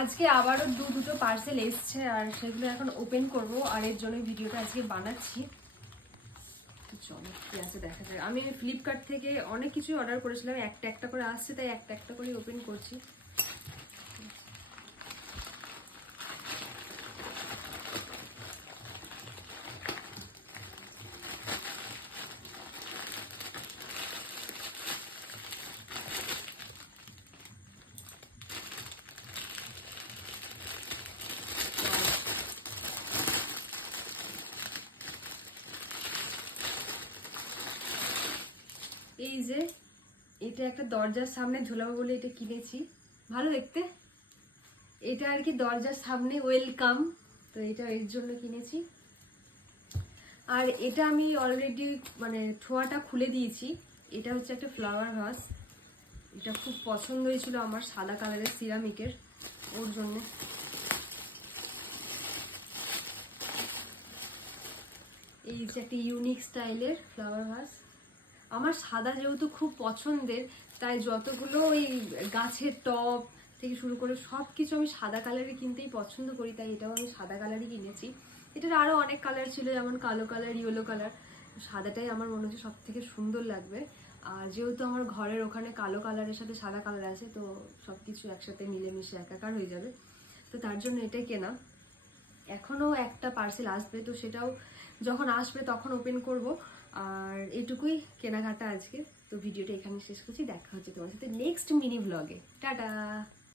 আজকে আবারও দুটো পার্সেল এসছে আর সেগুলো এখন ওপেন করব, আর এর জন্য ভিডিওটা আজকে বানাচ্ছি। চলো কি আছে দেখা যায়। আমি ফ্লিপকার্ট থেকে অনেক কিছুই অর্ডার করেছিলাম, একটা একটা করে আসছে, তাই একটা একটা করে ওপেন করছি। এই যে এটা একটা দরজার সামনে ঝোলাবো বলে এটা কিনেছি, ভালো দেখতে। এটা আর কি দরজার সামনে ওয়েলকাম, তো এটা এর জন্য কিনেছি। আর এটা আমি অলরেডি মানে ঠোয়াটা খুলে দিয়েছি। এটা হচ্ছে একটা ফ্লাওয়ার ভাস, এটা খুব পছন্দ হয়েছিল আমার, সাদা কালারের সিরামিকের, ওর জন্য। এই যে একটা ইউনিক স্টাইলের ফ্লাওয়ার ভাস। আমার সাদা যেহেতু খুব পছন্দের, তাই যতগুলো ওই গাছের টব থেকে শুরু করে সব কিছু আমি সাদা কালারই কিনতেই পছন্দ করি, তাই এটাও আমি সাদা কালারই কিনেছি। এটার আরও অনেক কালার ছিল, যেমন কালো কালার, ইয়েলো কালার। সাদাটাই আমার মনে হচ্ছে সব থেকে সুন্দর লাগবে। আর যেহেতু আমার ঘরের ওখানে কালো কালারের সাথে সাদা কালার আছে, তো সব কিছু একসাথে মিলেমিশে একাকার হয়ে যাবে, তো তার জন্য এটাই কেনা। এখনও একটা পার্সেল আসবে, তো সেটাও যখন আসবে তখন ওপেন করব। আর এটুকুই কেনাকাটা আজকে। তো ভিডিওটা এখানে শেষ করছি, দেখা হচ্ছে তোমার সাথে নেক্সট মিনি ব্লগে। টাটা।